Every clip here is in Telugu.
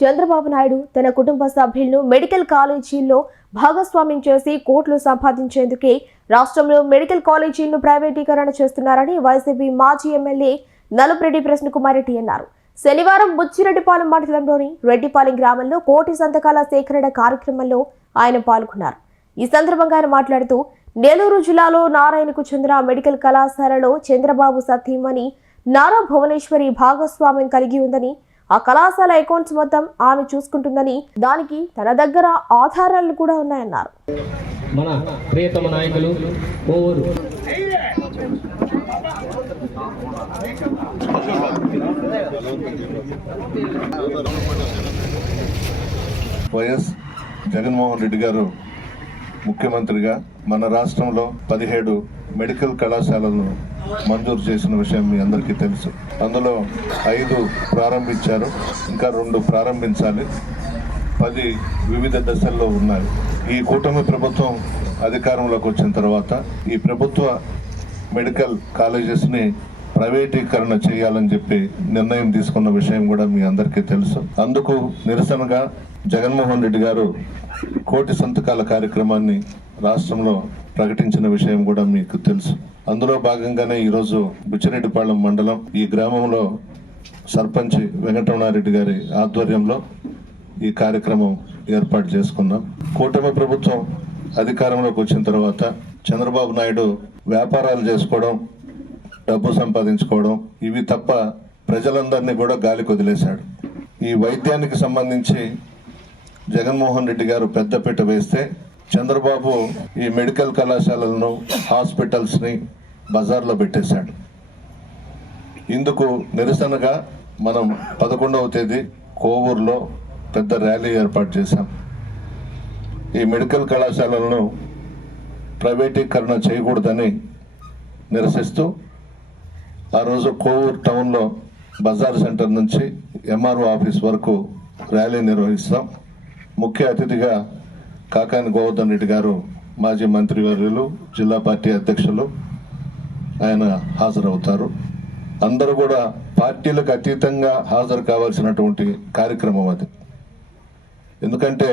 చంద్రబాబు నాయుడు తన కుటుంబ సభ్యులను మెడికల్ కాలేజీల్లో భాగస్వామ్యం చేసి కోట్లు సంపాదించేందుకే రాష్ట్రంలో మెడికల్ కాలేజీలను ప్రైవేటీకరణ చేస్తున్నారని వైసీపీ మాజీ ఎమ్మెల్యే నలుపురెడ్డి ప్రశ్నకుమార్ రెడ్డి అన్నారు శనివారం బుచ్చిరెడ్డిపాలెం మండలంలోని రెడ్డిపాలెం గ్రామంలో కోటి సంతకాల సేకరణ కార్యక్రమంలో ఆయన పాల్గొన్నారు. ఈ సందర్భంగా ఆయన మాట్లాడుతూ నెల్లూరు జిల్లాలో నారాయణకు చెందిన మెడికల్ కళాశాలలో చంద్రబాబు సతీమణి నారా భువనేశ్వరి భాగస్వామ్యం కలిగి ఉందని ఆ కళాశాల అకౌంట్స్ మొత్తం ఆమె చూసుకుంటుందని దానికి తన దగ్గర ఆధారాలు కూడా ఉన్నాయన్నారు. మన ప్రియతమ నాయకులు కోవూరు వైఎస్ జగన్మోహన్ రెడ్డి గారు ముఖ్యమంత్రిగా మన రాష్ట్రంలో పదిహేడు మెడికల్ కళాశాలలను మంజూరు చేసిన విషయం మీ అందరికీ తెలుసు. అందులో ఐదు ప్రారంభించారు. ఇంకా రెండు ప్రారంభించాలి. పది వివిధ దశల్లో ఉన్నాయి. ఈ కూటమి ప్రభుత్వం అధికారంలోకి వచ్చిన తర్వాత ఈ ప్రభుత్వ మెడికల్ కాలేజెస్ని ప్రైవేటీకరణ చేయాలని చెప్పి నిర్ణయం తీసుకున్న విషయం కూడా మీ అందరికీ తెలుసు. అందుకు నిరసనగా జగన్మోహన్ రెడ్డి గారు కోటి సంతకాల కార్యక్రమాన్ని రాష్ట్రంలో ప్రకటించిన విషయం కూడా మీకు తెలుసు. అందులో భాగంగానే ఈరోజు బుచ్చిరెడ్డిపాళెం మండలం ఈ గ్రామంలో సర్పంచ్ వెంకటరమణారెడ్డి గారి ఆధ్వర్యంలో ఈ కార్యక్రమం ఏర్పాటు చేసుకున్నాం. కూటమి ప్రభుత్వం అధికారంలోకి వచ్చిన తర్వాత చంద్రబాబు నాయుడు వ్యాపారాలు చేసుకోవడం డబ్బు సంపాదించుకోవడం ఇవి తప్ప ప్రజలందరినీ కూడా గాలికి వదిలేశాడు. ఈ వైద్యానికి సంబంధించి జగన్మోహన్ రెడ్డి గారు పెద్దపీట వేస్తే చంద్రబాబు ఈ మెడికల్ కళాశాలలను హాస్పిటల్స్ని బజార్లో పెట్టేశాడు. ఇందుకు నిరసనగా మనం పదకొండవ తేదీ కోవూరులో పెద్ద ర్యాలీ ఏర్పాటు చేశాం. ఈ మెడికల్ కళాశాలలను ప్రైవేటీకరణ చేయకూడదని నిరసిస్తూ ఆ రోజు కోవూరు టౌన్లో బజార్ సెంటర్ నుంచి ఎంఆర్ఓ ఆఫీస్ వరకు ర్యాలీ నిర్వహిస్తాం. ముఖ్య అతిథిగా కాకాని గోవర్ధన్ రెడ్డి గారు మాజీ మంత్రివర్యులు జిల్లా పార్టీ అధ్యక్షులు ఆయన హాజరవుతారు. అందరూ కూడా పార్టీలకు అతీతంగా హాజరు కావాల్సినటువంటి కార్యక్రమం అది. ఎందుకంటే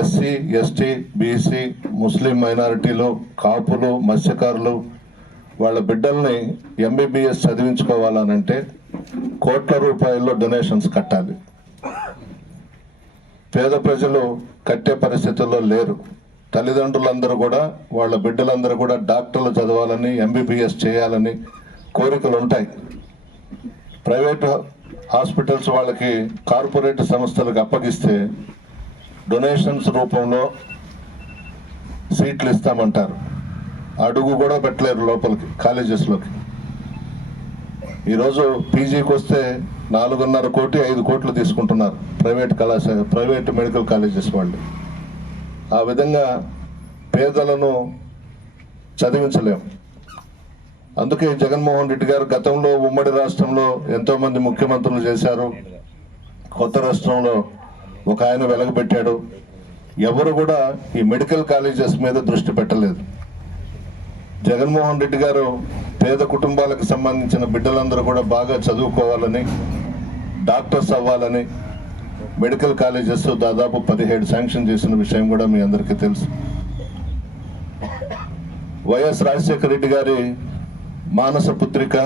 ఎస్సీ ఎస్టీ బీసీ ముస్లిం మైనారిటీలు కాపులు మత్స్యకారులు వాళ్ళ బిడ్డల్ని ఎంబీబీఎస్ చదివించుకోవాలనంటే కోట్ల రూపాయల్లో డొనేషన్స్ కట్టాలి. పేద ప్రజలు కట్టే పరిస్థితుల్లో లేరు. తల్లిదండ్రులందరూ కూడా వాళ్ళ బిడ్డలందరూ కూడా డాక్టర్లు చదవాలని ఎంబీబీఎస్ చేయాలని కోరికలు ఉంటాయి. ప్రైవేట్ హాస్పిటల్స్ వాళ్ళకి కార్పొరేట్ సంస్థలకు అప్పగిస్తే డొనేషన్స్ రూపంలో సీట్లు ఇస్తామంటారు. అడుగు కూడా పెట్టలేరు లోపలికి కాలేజెస్లోకి. ఈరోజు పీజీకి వస్తే నాలుగున్నర కోటి ఐదు కోట్లు తీసుకుంటున్నారు ప్రైవేట్ కళాశాల ప్రైవేట్ మెడికల్ కాలేజెస్ వాళ్ళు. ఆ విధంగా పేదలను చదివించలేం. అందుకే జగన్మోహన్ రెడ్డి గారు గతంలో ఉమ్మడి రాష్ట్రంలో ఎంతోమంది ముఖ్యమంత్రులు చేశారు. కొత్త రాష్ట్రంలో ఒక ఆయన వెలగబెట్టాడు. ఎవరు కూడా ఈ మెడికల్ కాలేజెస్ మీద దృష్టి పెట్టలేదు. జగన్మోహన్ రెడ్డి గారు పేద కుటుంబాలకు సంబంధించిన బిడ్డలందరూ కూడా బాగా చదువుకోవాలని డాక్టర్స్ అవ్వాలని మెడికల్ కాలేజెస్ దాదాపు పదిహేడు శాంక్షన్ చేసిన విషయం కూడా మీ అందరికీ తెలుసు. వైఎస్ రాజశేఖర రెడ్డి గారి మానస పుత్రిక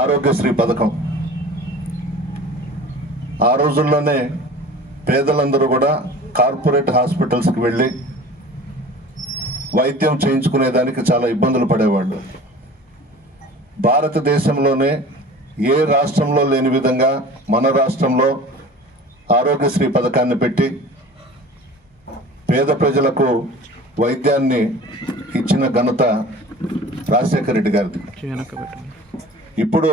ఆరోగ్యశ్రీ పథకం. ఆ రోజుల్లోనే పేదలందరూ కూడా కార్పొరేట్ హాస్పిటల్స్కి వెళ్ళి వైద్యం చేయించుకునేదానికి చాలా ఇబ్బందులు పడేవాళ్ళు. భారతదేశంలోనే ఏ రాష్ట్రంలో లేని విధంగా మన రాష్ట్రంలో ఆరోగ్యశ్రీ పథకాన్ని పెట్టి పేద ప్రజలకు వైద్యాన్ని ఇచ్చిన ఘనత రాజశేఖర రెడ్డి గారిది. ఇప్పుడు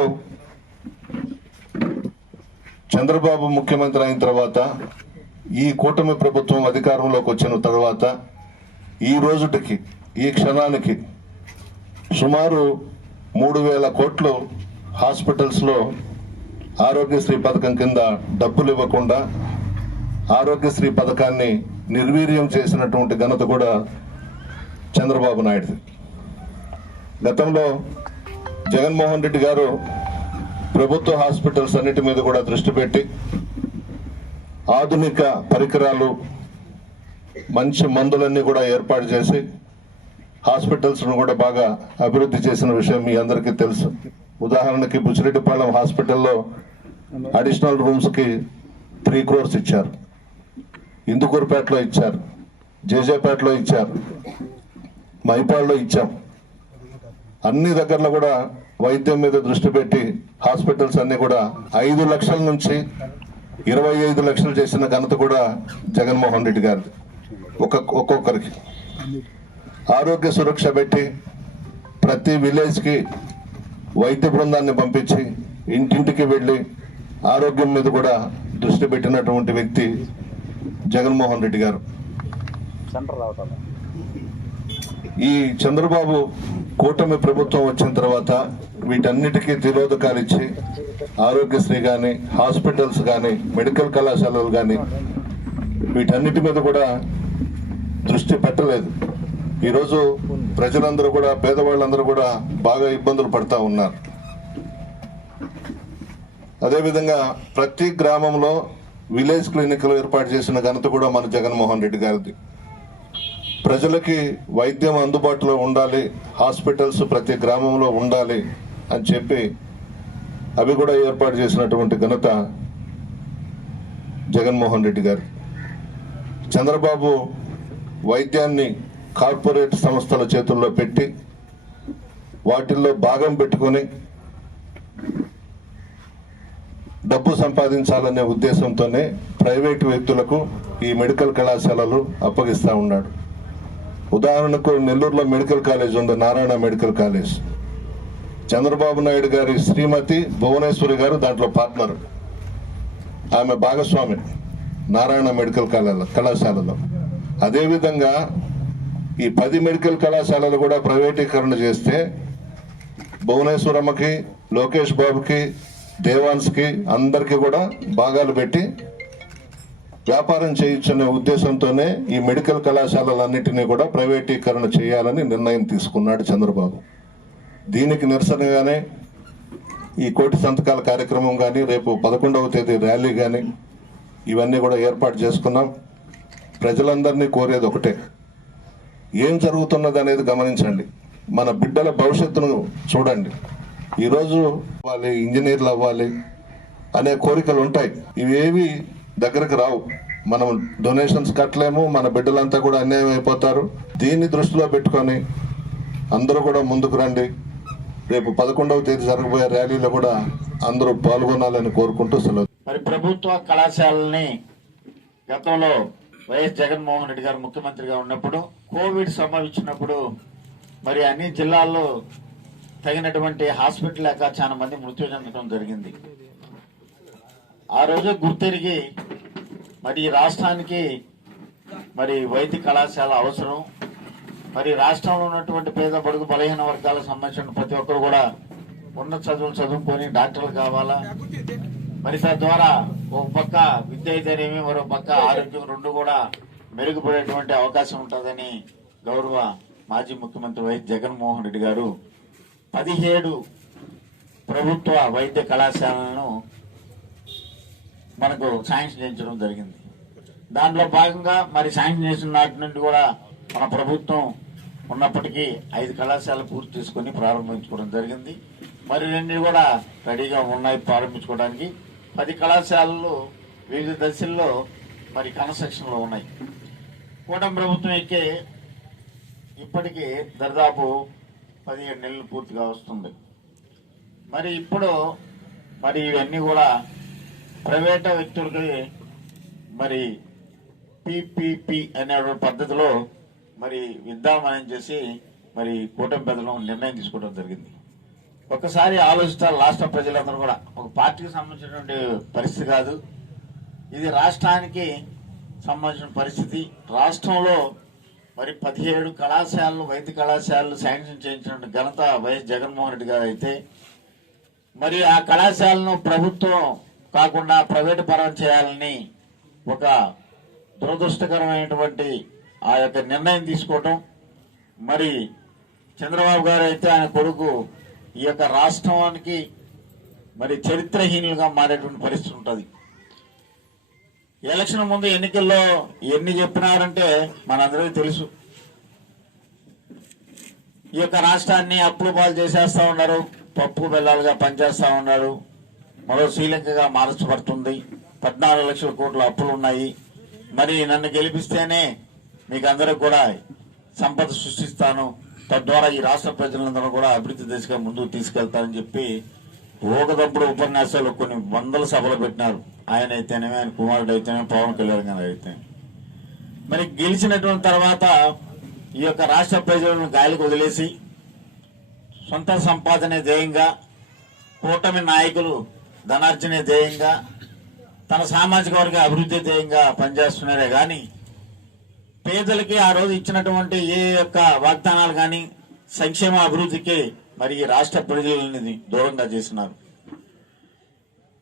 చంద్రబాబు ముఖ్యమంత్రి అయిన తర్వాత ఈ కూటమి ప్రభుత్వం అధికారంలోకి వచ్చిన తర్వాత ఈ రోజుటికి ఈ క్షణానికి సుమారు మూడు వేల కోట్లు హాస్పిటల్స్లో ఆరోగ్యశ్రీ పథకం కింద డబ్బులు ఇవ్వకుండా ఆరోగ్యశ్రీ పథకాన్ని నిర్వీర్యం చేసినటువంటి ఘనత కూడా చంద్రబాబు నాయుడుది. గతంలో జగన్మోహన్ రెడ్డి గారు ప్రభుత్వ హాస్పిటల్స్ అన్నిటి మీద కూడా దృష్టి పెట్టి ఆధునిక పరికరాలు మంచి మందులన్నీ కూడా ఏర్పాటు చేసి హాస్పిటల్స్ను కూడా బాగా అభివృద్ధి చేసిన విషయం మీ అందరికీ తెలుసు. ఉదాహరణకి బుచ్చిరెడ్డిపాలెం హాస్పిటల్లో అడిషనల్ రూమ్స్కి త్రీ క్రోర్స్ ఇచ్చారు. ఇందుకూరుపేటలో ఇచ్చారు. జేజేపేటలో ఇచ్చారు. మైపాడులో ఇచ్చాం. అన్ని దగ్గరలో కూడా వైద్యం మీద దృష్టి పెట్టి హాస్పిటల్స్ అన్నీ కూడా ఐదు లక్షల నుంచి ఇరవై ఐదు లక్షలు చేసిన ఘనత కూడా జగన్మోహన్ రెడ్డి గారిది. ఒక ఒక్కొక్కరికి. ఆరోగ్య సురక్ష పెట్టి ప్రతి విలేజ్కి వైద్య బృందాన్ని పంపించి ఇంటింటికి వెళ్ళి ఆరోగ్యం మీద కూడా దృష్టి పెట్టినటువంటి వ్యక్తి జగన్మోహన్ రెడ్డి గారు. ఈ చంద్రబాబు కూటమి ప్రభుత్వం వచ్చిన తర్వాత వీటన్నిటికీ తిరోధకాలు ఇచ్చి ఆరోగ్యశ్రీ కానీ హాస్పిటల్స్ కానీ మెడికల్ కళాశాలలు కానీ వీటన్నిటి మీద కూడా దృష్టి పెట్టలేదు. ఈరోజు ప్రజలందరూ కూడా పేదవాళ్ళందరూ కూడా బాగా ఇబ్బందులు పడతా ఉన్నారు. అదేవిధంగా ప్రతి గ్రామంలో విలేజ్ క్లినిక్లు ఏర్పాటు చేసిన ఘనత కూడా మన జగన్మోహన్ రెడ్డి గారిది. ప్రజలకి వైద్యం అందుబాటులో ఉండాలి హాస్పిటల్స్ ప్రతి గ్రామంలో ఉండాలి అని చెప్పి అవి కూడా ఏర్పాటు చేసినటువంటి ఘనత జగన్మోహన్ రెడ్డి గారు. చంద్రబాబు వైద్యాన్ని కార్పొరేట్ సంస్థల చేతుల్లో పెట్టి వాటిల్లో భాగం పెట్టుకొని డబ్బు సంపాదించాలనే ఉద్దేశంతోనే ప్రైవేటు వ్యక్తులకు ఈ మెడికల్ కళాశాలలు అప్పగిస్తూ ఉన్నాడు. ఉదాహరణకు నెల్లూరులో మెడికల్ కాలేజ్ ఉంది నారాయణ మెడికల్ కాలేజ్. చంద్రబాబు నాయుడు గారి శ్రీమతి భువనేశ్వరి గారు దాంట్లో పార్ట్నర్. ఆమె భాగస్వామి నారాయణ మెడికల్ కళాశాలలో. అదేవిధంగా ఈ పది మెడికల్ కళాశాలలు కూడా ప్రైవేటీకరణ చేస్తే భువనేశ్వరమ్మకి లోకేష్ బాబుకి దేవాన్స్కి అందరికీ కూడా భాగాలు పెట్టి వ్యాపారం చేయించనే ఉద్దేశంతోనే ఈ మెడికల్ కళాశాలలన్నింటినీ కూడా ప్రైవేటీకరణ చేయాలని నిర్ణయం తీసుకున్నాడు చంద్రబాబు. దీనికి నిరసనగానే ఈ కోటి సంతకాల కార్యక్రమం కానీ రేపు పదకొండవ తేదీ ర్యాలీ కానీ ఇవన్నీ కూడా ఏర్పాటు చేసుకున్నాం. ప్రజలందరినీ కోరేది ఒకటే. ఏం జరుగుతున్నది అనేది గమనించండి. మన బిడ్డల భవిష్యత్తును చూడండి. ఈరోజు అవ్వాలి ఇంజనీర్లు అవ్వాలి అనే కోరికలు ఉంటాయి. ఇవేవి దగ్గరకు రావు. మనం డొనేషన్స్ కట్టలేము మన బిడ్డలంతా కూడా అన్యాయం అయిపోతారు. దీన్ని దృష్టిలో పెట్టుకొని అందరూ కూడా ముందుకు రండి. రేపు పదకొండవ తేదీ జరగబోయే ర్యాలీలో కూడా అందరూ పాల్గొనాలని కోరుకుంటూ సెలవు. మరి ప్రభుత్వ కళాశాలని గతంలో వైఎస్ జగన్మోహన్ రెడ్డి గారు ముఖ్యమంత్రిగా ఉన్నప్పుడు కోవిడ్ సంభవించినప్పుడు మరి అన్ని జిల్లాల్లో తగినటువంటి హాస్పిటల్ లేక చాలా మంది మృత్యు చెందడం జరిగింది. ఆ రోజు గుర్తెరిగి మరి ఈ రాష్ట్రానికి మరి వైద్య కళాశాల అవసరం. మరి రాష్ట్రంలో ఉన్నటువంటి పేద బడుగు బలహీన వర్గాలకు సంబంధించిన ప్రతి ఒక్కరు కూడా ఉన్నత చదువులు చదువుకొని డాక్టర్లు కావాలా? మరి ద్వారా ఒక పక్క విద్య అయితేనేమి మరో పక్క ఆరోగ్యం రెండు కూడా మెరుగుపడేటువంటి అవకాశం ఉంటుందని గౌరవ మాజీ ముఖ్యమంత్రి వైఎస్ జగన్మోహన్ రెడ్డి గారు పదిహేడు ప్రభుత్వ వైద్య కళాశాలను మనకు శాంక్షన్ చేయించడం జరిగింది. దాంట్లో భాగంగా మరి శాంక్షన్ చేసిన నాటి నుండి కూడా మన ప్రభుత్వం ఉన్నప్పటికీ ఐదు కళాశాలలు పూర్తి చేసుకొని ప్రారంభించుకోవడం జరిగింది. మరి రెండు కూడా రెడీగా ఉన్నాయి ప్రారంభించుకోవడానికి. పది కళాశాలలు వివిధ దశల్లో మరి కన్స్ట్రక్షన్లో ఉన్నాయి. కూటమి ప్రభుత్వం ఎక్కే ఇప్పటికీ దరిదాపు పదిహేడు నెలలు పూర్తిగా వస్తుంది. మరి ఇప్పుడు మరి ఇవన్నీ కూడా ప్రైవేట్ వ్యక్తులకి మరి పిపిపి అనే పద్ధతిలో మరి విద్దామని చేసి మరి కూటమి పెద్దలు నిర్ణయం తీసుకోవడం జరిగింది. ఒకసారి ఆలోచించాలి రాష్ట్ర ప్రజలందరూ కూడా. ఒక పార్టీకి సంబంధించినటువంటి పరిస్థితి కాదు. ఇది రాష్ట్రానికి సంబంధించిన పరిస్థితి. రాష్ట్రంలో మరి పదిహేడు కళాశాలలు వైద్య కళాశాలలు శాంక్షన్ చేయించిన ఘనత వైఎస్ జగన్మోహన్ రెడ్డి గారు అయితే మరి ఆ కళాశాలను ప్రభుత్వం కాకుండా ప్రైవేటు పరం చేయాలని ఒక దురదృష్టకరమైనటువంటి ఆ యొక్క నిర్ణయం తీసుకోవటం. మరి చంద్రబాబు గారు అయితే ఆయన కొడుకు ఈ యొక్క రాష్ట్రానికి మరి చరిత్రహీనులుగా మారేటువంటి పరిస్థితి ఉంటుంది. ఎలక్షన్ ముందు ఎన్నికల్లో ఎన్ని చెప్పినారంటే మనందరికీ తెలుసు. ఈ యొక్క రాష్ట్రాన్ని అప్పులు పాలు చేసేస్తూ ఉన్నారు. పప్పు బెల్లాలుగా పనిచేస్తూ ఉన్నారు. మరో శ్రీలంకగా మార్చబడుతుంది. పద్నాలుగు లక్షల కోట్ల అప్పులు ఉన్నాయి. మరి నన్ను గెలిపిస్తేనే మీకు అందరికి కూడా సంపద సృష్టిస్తాను. తద్వారా ఈ రాష్ట్ర ప్రజలందరూ కూడా అభివృద్ధి దిశగా ముందుకు తీసుకెళ్తారని చెప్పి ఊకదప్పుడు ఉపన్యాసాలు కొన్ని వందల సభలు పెట్టినారు. ఆయన అయితేనేమి ఆయన కుమారుడు అయితేనే పవన్ కళ్యాణ్ గారు అయితే. మరి గెలిచినటువంటి తర్వాత ఈ యొక్క రాష్ట్ర ప్రజలను గాలికి వదిలేసి సొంత సంపాదనే ధ్యేయంగా కూటమి నాయకులు ధనార్జనే ధ్యేయంగా తన సామాజిక వర్గ అభివృద్ధి ధ్యేయంగా పనిచేస్తున్నారే కానీ పేదలకి ఆ రోజు ఇచ్చినటువంటి ఏ యొక్క వాగ్దానాలు కానీ సంక్షేమ అభివృద్ధికి మరి ఈ రాష్ట్ర ప్రజలని దూరంగా చేస్తున్నారు.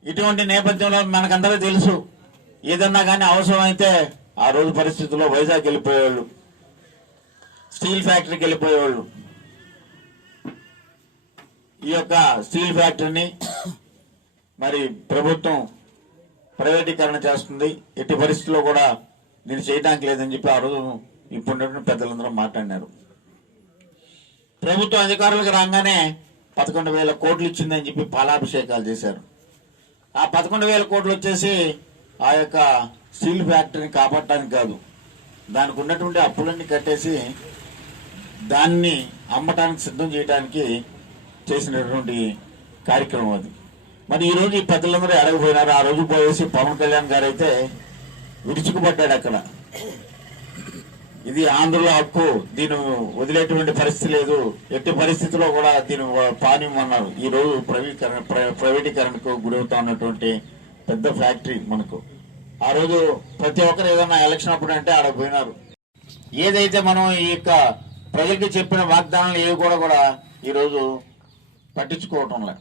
ఇటువంటి నేపథ్యంలో మనకందరూ తెలుసు ఏదన్నా కానీ అవసరమైతే ఆ రోజు పరిస్థితుల్లో వైజాగ్ వెళ్ళిపోయేవాళ్ళు స్టీల్ ఫ్యాక్టరీకి వెళ్ళిపోయేవాళ్ళు. ఈ యొక్క స్టీల్ ఫ్యాక్టరీని మరి ప్రభుత్వం ప్రైవేటీకరణ చేస్తుంది. ఎట్టి పరిస్థితుల్లో కూడా నేను చేయడానికి లేదని చెప్పి ఆ రోజు ఇప్పుడున్నటువంటి పెద్దలందరూ మాట్లాడినారు. ప్రభుత్వం అధికారులకు రాగానే పదకొండు వేల కోట్లు ఇచ్చిందని చెప్పి పాలాభిషేకాలు చేశారు. ఆ పదకొండు వేల కోట్లు వచ్చేసి ఆ యొక్క స్టీల్ ఫ్యాక్టరీని కాపాడటానికి కాదు. దానికి ఉన్నటువంటి అప్పులన్నీ కట్టేసి దాన్ని అమ్మటానికి సిద్ధం చేయడానికి చేసినటువంటి కార్యక్రమం అది. మరి ఈరోజు ఈ పెద్దలందరూ అడగపోయినారు. ఆ రోజు పోయేసి పవన్ కళ్యాణ్ గారు అయితే విరుచుకుపడ్డాడు అక్కడ. ఇది ఆంధ్రుల హక్కు. దీని వదిలేటువంటి పరిస్థితి లేదు. ఎట్టి పరిస్థితిలో కూడా దీని పానివ్వమన్నారు. ఈ రోజు ప్రైవేటీకరణ ప్ర- ప్రైవేటీకరణకు గురవుతా ఉన్నటువంటి పెద్ద ఫ్యాక్టరీ మనకు. ఆ రోజు ప్రతి ఒక్కరు ఏదైనా ఎలక్షన్ అప్పుడు అంటే ఆడ పోయినారు. ఏదైతే మనం ఈ యొక్క ప్రజలకు చెప్పిన వాగ్దానాలు ఏవి కూడా కూడా ఈరోజు పట్టించుకోవటం లేదు.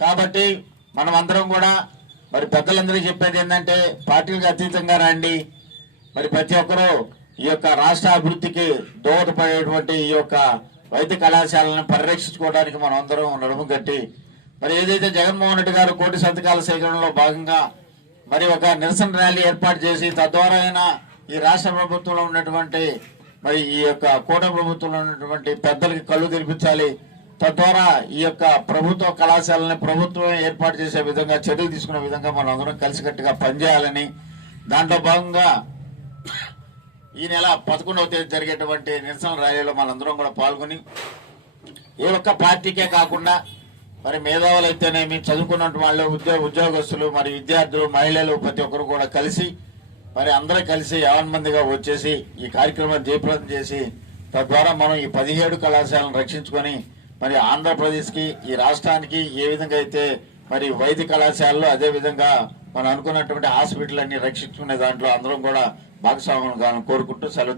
కాబట్టి మనం అందరం కూడా మరి పెద్దలందరూ చెప్పేది ఏంటంటే పార్టీలకు అతీతంగా రండి. మరి ప్రతి ఒక్కరూ ఈ యొక్క రాష్ట్ర అభివృద్ధికి దోహదపడేటువంటి ఈ యొక్క వైద్య కళాశాలను పరిరక్షించుకోవడానికి మనం అందరం నడుము కట్టి మరి ఏదైతే జగన్మోహన్ రెడ్డి గారు కోటి సంతకాల సేకరణలో భాగంగా మరి ఒక నిరసన ర్యాలీ ఏర్పాటు చేసి తద్వారా అయినా ఈ రాష్ట్ర ప్రభుత్వంలో ఉన్నటువంటి మరి ఈ యొక్క కోట ప్రభుత్వంలో ఉన్నటువంటి పెద్దలకి కళ్ళు తెరిపించాలి. తద్వారా ఈ యొక్క ప్రభుత్వ కళాశాలని ప్రభుత్వం ఏర్పాటు చేసే విధంగా చర్యలు తీసుకునే విధంగా మనం అందరం కలిసికట్టుగా పనిచేయాలని దాంట్లో భాగంగా ఈ నెల పదకొండవ తేదీ జరిగేటువంటి నిరసన ర్యాలీలో మనందరం కూడా పాల్గొని ఏ ఒక్క పార్టీకే కాకుండా మరి మేధావులు అయితేనేమి చదువుకున్నటువంటి వాళ్ళు ఉద్యోగ ఉద్యోగస్తులు మరి విద్యార్థులు మహిళలు ప్రతి ఒక్కరు కూడా కలిసి మరి అందరూ కలిసి యావన్ మందిగా వచ్చేసి ఈ కార్యక్రమాన్ని జయప్రదం చేసి తద్వారా మనం ఈ పదిహేడు కళాశాలను రక్షించుకొని మరి ఆంధ్రప్రదేశ్కి ఈ రాష్ట్రానికి ఏ విధంగా అయితే మరి వైద్య కళాశాలలో అదే విధంగా మనం అనుకున్నటువంటి హాస్పిటల్ అన్ని రక్షించుకునే దాంట్లో అందరం కూడా భాగస్వాములు కోరుకుంటూ సెలవు